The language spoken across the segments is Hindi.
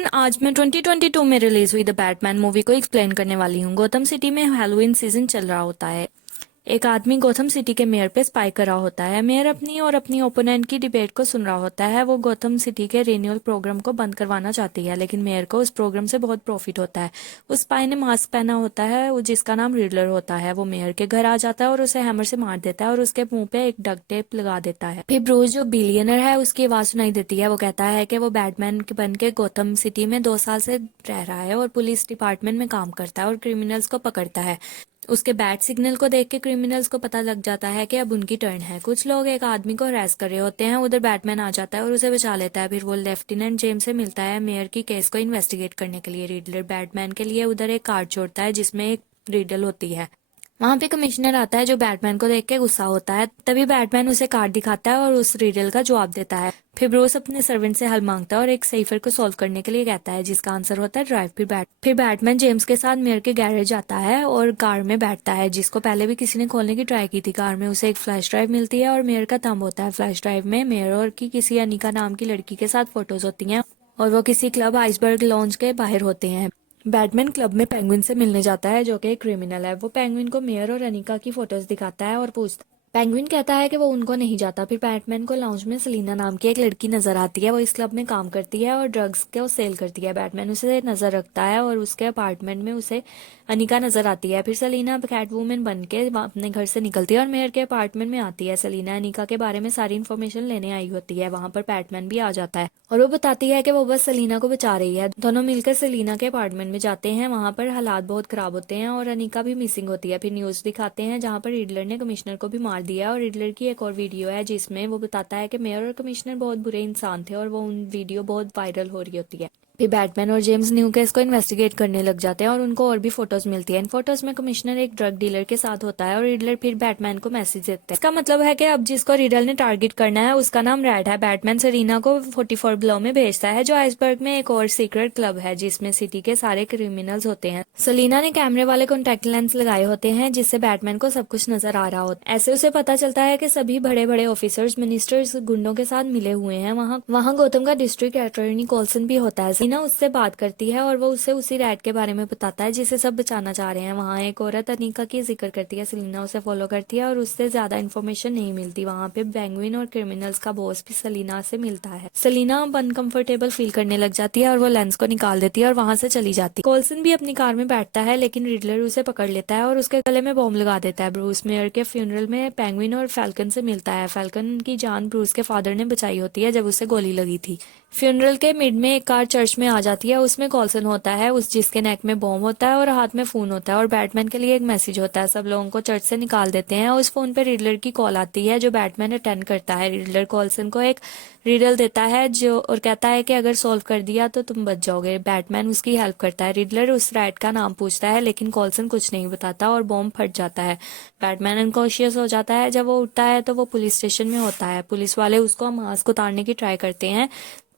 एवरीवन, आज मैं 2022 में रिलीज हुई द बैटमैन मूवी को एक्सप्लेन करने वाली हूँ। गोथम सिटी में हैलोवीन सीजन चल रहा होता है। एक आदमी गोथम सिटी के मेयर पे स्पाई कर रहा होता है। मेयर अपनी और अपनी ओपोनेंट की डिबेट को सुन रहा होता है। वो गोथम सिटी के रिन्यूअल प्रोग्राम को बंद करवाना चाहती है, लेकिन मेयर को उस प्रोग्राम से बहुत प्रॉफिट होता है। उस स्पाई ने मास्क पहना होता है जिसका नाम रिडलर होता है। वो मेयर के घर आ जाता है और उसे हैमर से मार देता है और उसके मुंह पे एक डक टेप लगा देता है। फिर ब्रूस जो बिलियनर है उसकी आवाज सुनाई देती है। वो कहता है कि वो बैटमैन बन के गोथम सिटी में 2 साल से रह रहा है और पुलिस डिपार्टमेंट में काम करता है और क्रिमिनल्स को पकड़ता है। उसके बैट सिग्नल को देख के क्रिमिनल्स को पता लग जाता है कि अब उनकी टर्न है। कुछ लोग एक आदमी को हरास कर रहे होते हैं। उधर बैटमैन आ जाता है और उसे बचा लेता है। फिर वो लेफ्टिनेंट जेम्स से मिलता है मेयर की केस को इन्वेस्टिगेट करने के लिए। रिडलर बैटमैन के लिए उधर एक कार्ड छोड़ता है जिसमें एक रिडल होती है। वहां पे कमिश्नर आता है जो बैटमैन को देख के गुस्सा होता है। तभी बैटमैन उसे कार्ड दिखाता है और उस रिडल का जवाब देता है। फिर ब्रूस अपने सर्वेंट से हल मांगता है और एक साइफर को सॉल्व करने के लिए कहता है जिसका आंसर होता है ड्राइव। फिर बैटमैन जेम्स के साथ मेयर के गैरेज आता है और कार में बैठता है जिसको पहले भी किसी ने खोलने की ट्राई की थी। कार में उसे एक फ्लैश ड्राइव मिलती है और मेयर का थंब होता है। फ्लैश ड्राइव में मेयर और की किसी अनिका नाम की लड़की के साथ फोटोज होती हैं और वो किसी क्लब आइसबर्ग लॉन्च के बाहर होते हैं। बैटमैन क्लब में पेंगुइन से मिलने जाता है जो कि एक क्रिमिनल है। वो पेंगुइन को मेयर और अनिका की फोटोज दिखाता है और पूछता पेंगुइन कहता है कि वो उनको नहीं जाता। फिर बैटमैन को लाउंज में सेलिना नाम की एक लड़की नजर आती है। वो इस क्लब में काम करती है और ड्रग्स को सेल करती है। बैटमैन उसे नजर रखता है और उसके अपार्टमेंट में उसे अनिका नजर आती है। फिर सेलिना कैटवुमन बन के अपने घर से निकलती है और मेयर के अपार्टमेंट में आती है। सेलिना अनिका के बारे में सारी इन्फॉर्मेशन लेने आई होती है। वहां पर बैटमैन भी आ जाता है और वो बताती है कि वो बस सेलिना को बचा रही है। दोनों मिलकर सेलिना के अपार्टमेंट में जाते हैं। वहां पर हालात बहुत खराब होते हैं और अनिका भी मिसिंग होती है। फिर न्यूज दिखाते हैं जहां पर रिडलर ने कमिश्नर को भी मार दिया। और रिडलर की एक और वीडियो है जिसमें वो बताता है कि मेयर और कमिश्नर बहुत बुरे इंसान थे और वो उन वीडियो बहुत वायरल हो रही होती है। फिर बैटमैन और जेम्स न्यू केस को इन्वेस्टिगेट करने लग जाते हैं और उनको और भी फोटोज मिलती है। इन फोटोज में कमिश्नर एक ड्रग डीलर के साथ होता है और रिडलर फिर बैटमैन को मैसेज देते हैं। इसका मतलब है कि अब जिसको रिडल ने टारगेट करना है उसका नाम रेड है। बैटमैन सेरीना को 44 ब्लो में भेजता है जो आइसबर्ग में एक और सीक्रेट क्लब है जिसमें सिटी के सारे क्रिमिनल्स होते हैं। सेलिना ने कैमरे वाले कॉन्टेक्ट लेंस लगाए होते हैं जिससे बैटमैन को सब कुछ नजर आ रहा होता है। ऐसे उसे पता चलता है कि सभी बड़े बड़े ऑफिसर्स मिनिस्टर्स गुंडों के साथ मिले हुए हैं। वहाँ गौतम का डिस्ट्रिक्ट अटॉर्नी कॉल्सन भी होता है। सेलिना उससे बात करती है और वो उसे उसी रैट के बारे में बताता है जिसे सब बचाना चाह रहे हैं। वहाँ एक औरत अनिका की जिक्र करती है। सेलिना उसे फॉलो करती है और उससे ज्यादा इन्फॉर्मेशन नहीं मिलती। वहाँ पे पेंगुइन और क्रिमिनल्स का बॉस भी सेलिना से मिलता है। सेलिना अनकंफर्टेबल फील करने लग जाती है और वो लेंस को निकाल देती है और वहां से चली जाती है। कॉल्सन भी अपनी कार में बैठता है लेकिन रिडलर उसे पकड़ लेता है और उसके गले में बॉम्ब लगा देता है। ब्रूस मेयर के फ्यूनरल में पेंगुइन और फैल्कन से मिलता है। फैल्कन की जान ब्रूस के फादर ने बचाई होती है जब उसे गोली लगी थी। फ्यूनरल के मिड में एक कार चर्च में आ जाती है। उसमें कॉल्सन होता है उस जिसके नेक में बॉम्ब होता है और हाथ में फोन होता है और बैटमैन के लिए एक मैसेज होता है। सब लोगों को चर्च से निकाल देते हैं। उस फोन पे रिडलर की कॉल आती है जो बैटमैन अटेंड करता है। रिडलर कॉल्सन को एक रिडल देता है जो और कहता है कि अगर सॉल्व कर दिया तो तुम बच जाओगे। बैटमैन उसकी हेल्प करता है। रिडलर उस रैट का नाम पूछता है लेकिन कॉल्सन कुछ नहीं बताता और बॉम्ब फट जाता है। बैटमैन अनकॉन्शियस हो जाता है। जब वो उठता है तो वो पुलिस स्टेशन में होता है। पुलिस वाले उसको मास्क उतारने की ट्राई करते हैं।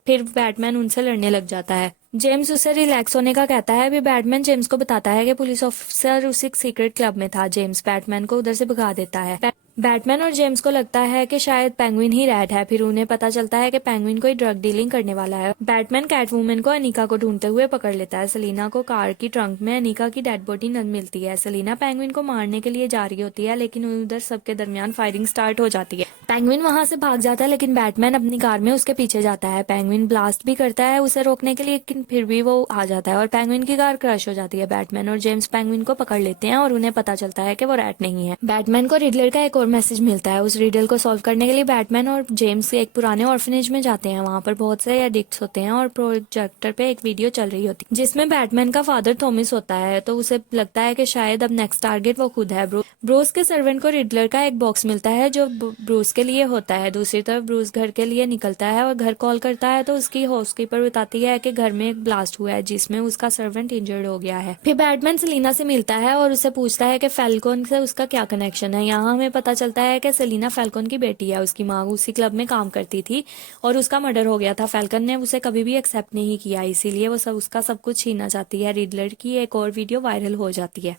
फिर बैटमैन उनसे लड़ने लग जाता है। जेम्स उसे रिलैक्स होने का कहता है। फिर बैटमैन जेम्स को बताता है कि पुलिस ऑफिसर उसी सीक्रेट क्लब में था। जेम्स बैटमैन को उधर से भगा देता है। बैटमैन और जेम्स को लगता है कि शायद पेंगुइन ही रैट है। फिर उन्हें पता चलता है कि पेंगुइन कोई ड्रग डीलिंग करने वाला है। बैटमैन कैटवुमन को अनिका को ढूंढते हुए पकड़ लेता है। सेलिना को कार की ट्रंक में अनिका की डेड बॉडी मिलती है। सेलिना पेंगुइन को मारने के लिए जा रही होती है लेकिन उधर सबके दरमियान फायरिंग स्टार्ट हो जाती है। पेंगुइन वहां से भाग जाता है लेकिन बैटमैन अपनी कार में उसके पीछे जाता है। पेंगुइन ब्लास्ट भी करता है उसे रोकने के लिए लेकिन फिर भी वो आ जाता है और पेंगुइन की कार क्रश हो जाती है। बैटमैन और जेम्स पेंगुइन को पकड़ लेते हैं और उन्हें पता चलता है कि वो रैट नहीं है। बैटमैन को रिडलर का एक और मैसेज मिलता है। उस रिडल को सॉल्व करने के लिए बैटमैन और जेम्स एक पुराने ऑर्फनेज में जाते हैं। वहां पर बहुत से एडिक्ट्स होते हैं और प्रोजेक्टर पे एक वीडियो चल रही होती है जिसमें बैटमैन का फादर थॉमस होता है। तो उसे लगता है कि शायद अब नेक्स्ट टारगेट वो खुद है। ब्रूस के सर्वेंट को रिडलर का एक बॉक्स मिलता है जो ब्रूस के लिए होता है। दूसरी तरफ ब्रूस घर के लिए निकलता है और घर कॉल करता है तो उसकी हाउसकीपर बताती है कि घर में एक ब्लास्ट हुआ है जिसमें उसका सर्वेंट इंजर्ड हो गया है। फिर बैटमैन सेलिना से मिलता है और उसे पूछता है कि फैल्कन से उसका क्या कनेक्शन है। यहाँ हमें पता चलता है कि सेलिना फैल्कन की बेटी है। उसकी माँ उसी क्लब में काम करती थी और उसका मर्डर हो गया था। फैल्कन ने उसे कभी भी एक्सेप्ट नहीं किया इसीलिए वो उसका सब कुछ छीनना चाहती है। रिडलर की एक और वीडियो वायरल हो जाती है।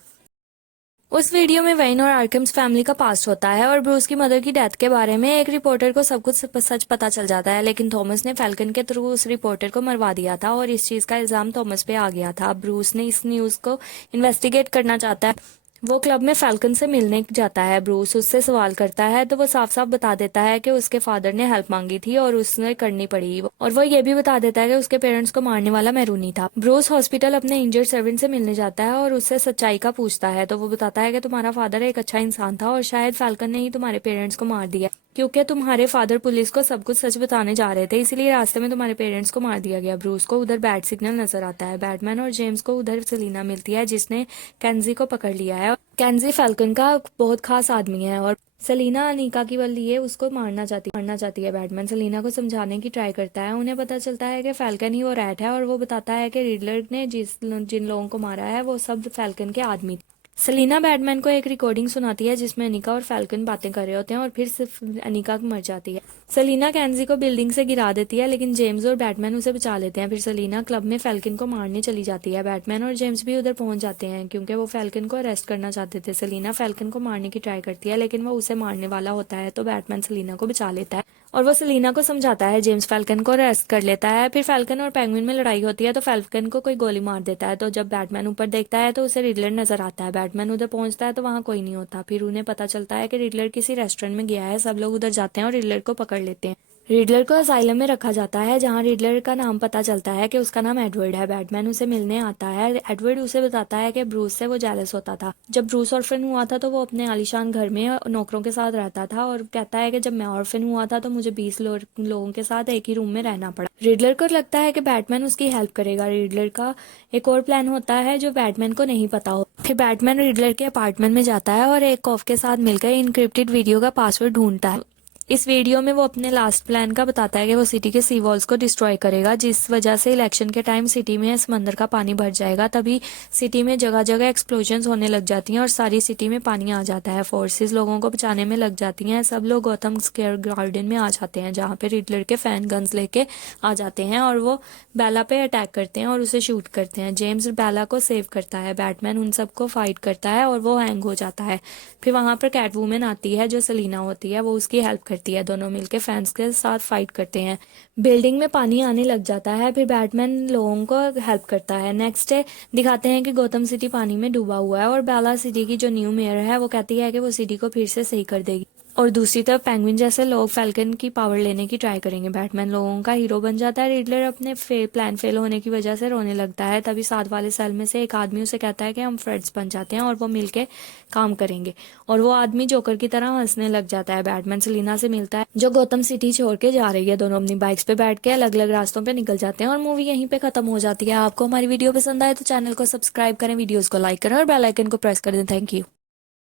उस वीडियो में वेन और आर्कम्स फैमिली का पास्ट होता है और ब्रूस की मदर की डेथ के बारे में एक रिपोर्टर को सब कुछ सच पता चल जाता है, लेकिन थॉमस ने फैल्कन के थ्रू उस रिपोर्टर को मरवा दिया था और इस चीज का इल्जाम थॉमस पे आ गया था। ब्रूस ने इस न्यूज को इन्वेस्टिगेट करना चाहता है। वो क्लब में फैल्कन से मिलने जाता है। ब्रूस उससे सवाल करता है तो वो साफ साफ बता देता है कि उसके फादर ने हेल्प मांगी थी और उसने करनी पड़ी, और वो ये भी बता देता है कि उसके पेरेंट्स को मारने वाला मैरूनी था। ब्रूस हॉस्पिटल अपने इंजर्ड सर्वेंट से मिलने जाता है और उससे सच्चाई का पूछता है तो वो बताता है कि तुम्हारा फादर एक अच्छा इंसान था और शायद फैल्कन ने ही तुम्हारे पेरेंट्स को मार दिया, क्योंकि तुम्हारे फादर पुलिस को सब कुछ सच बताने जा रहे थे, इसलिए रास्ते में तुम्हारे पेरेंट्स को मार दिया गया। ब्रूस को उधर बैड सिग्नल नजर आता है। बैटमैन और जेम्स को उधर सेलिना मिलती है जिसने कैंजी को पकड़ लिया है। कैंजी फैल्कन का बहुत खास आदमी है और सेलिना अनीका की लिए उसको मारना चाहती है। बैटमैन सेलिना को समझाने की ट्राई करता है। उन्हें पता चलता है कि फैल्कन ही वो रैट है और वो बताता है कि रिडलर ने जिन लोगों को मारा है वो सब फैल्कन के आदमी थे। सेलिना बैटमैन को एक रिकॉर्डिंग सुनाती है जिसमें अनिका और फैल्कन बातें कर रहे होते हैं और फिर सिर्फ अनिका मर जाती है। सेलिना कैंजी को बिल्डिंग से गिरा देती है, लेकिन जेम्स और बैटमैन उसे बचा लेते हैं। फिर सेलिना क्लब में फैल्कन को मारने चली जाती है। बैटमैन और जेम्स भी उधर पहुंच जाते हैं क्योंकि वो फैल्कन को अरेस्ट करना चाहते थे। सेलिना फैल्कन को मारने की ट्राई करती है लेकिन वो उसे मारने वाला होता है तो बैटमैन सेलिना को बचा लेता है और वो सेलिना को समझाता है। जेम्स फैल्कन को अरेस्ट कर लेता है। फिर फैल्कन और पेंगुइन में लड़ाई होती है तो फैल्कन को कोई गोली मार देता है, तो जब बैटमैन ऊपर देखता है तो उसे रिडलर नजर आता है। बैटमैन उधर पहुंचता है तो वहां कोई नहीं होता। फिर उन्हें पता चलता है कि रिडलर किसी रेस्टोरेंट में गया है। सब लोग उधर जाते हैं और रिडलर को पकड़ लेते हैं। रिडलर को असाइलम में रखा जाता है जहां रिडलर का नाम पता चलता है कि उसका नाम एडवर्ड है। बैटमैन उसे मिलने आता है। एडवर्ड उसे बताता है कि ब्रूस से वो जेलस होता था। जब ब्रूस ऑर्फन हुआ था तो वो अपने आलीशान घर में नौकरों के साथ रहता था और कहता है कि जब मैं ऑर्फन हुआ था तो मुझे 20 लोगों के साथ एक ही रूम में रहना पड़ा। रिडलर को लगता है कि बैटमैन उसकी हेल्प करेगा। रिडलर का एक और प्लान होता है जो बैटमैन को नहीं पता हो। फिर बैटमैन रिडलर के अपार्टमेंट में जाता है और एक कॉफ के साथ मिलकर इनक्रिप्टेड वीडियो का पासवर्ड ढूंढता है। इस वीडियो में वो अपने लास्ट प्लान का बताता है कि वो सिटी के सी वॉल्स को डिस्ट्रॉय करेगा, जिस वजह से इलेक्शन के टाइम सिटी में समंदर का पानी भर जाएगा। तभी सिटी में जगह जगह एक्सप्लोजन्स होने लग जाती हैं और सारी सिटी में पानी आ जाता है। फोर्सेस लोगों को बचाने में लग जाती हैं। सब लोग गौतम स्क्वायर गार्डन में आ जाते हैं जहाँ पे रिडलर के फैन गन्स लेके आ जाते हैं और वो बेला पे अटैक करते हैं और उसे शूट करते हैं। जेम्स बेला को सेव करता है। बैटमैन उन सबको फाइट करता है और वो हैंग हो जाता है। फिर वहां पर कैटवुमन आती है जो सेलिना होती है, वो उसकी हेल्प करती है। दोनों मिलकर फैंस के साथ फाइट करते हैं। बिल्डिंग में पानी आने लग जाता है। फिर बैटमैन लोगों को हेल्प करता है। नेक्स्ट डे दिखाते हैं कि गौतम सिटी पानी में डूबा हुआ है और बेला सिटी की जो न्यू मेयर है वो कहती है कि वो सिटी को फिर से सही कर देगी और दूसरी तरफ पेंगुइन जैसे लोग फैल्कन की पावर लेने की ट्राई करेंगे। बैटमैन लोगों का हीरो बन जाता है। रिडलर अपने प्लान फेल होने की वजह से रोने लगता है। तभी साथ वाले सेल में से एक आदमी उसे कहता है कि हम फ्रेंड्स बन जाते हैं और वो मिलके काम करेंगे, और वो आदमी जोकर की तरह हंसने लग जाता है। बैटमैन सेलिना से मिलता है जो गौतम सिटी छोड़ के जा रही है। दोनों अपनी बाइक्स पे बैठ के अलग अलग रास्तों पे निकल जाते हैं और मूवी यहीं पे खत्म हो जाती है। आपको हमारी वीडियो पसंद आए तो चैनल को सब्सक्राइब करें, वीडियोज को लाइक करें और बेल आइकन को प्रेस कर दें। Thank you.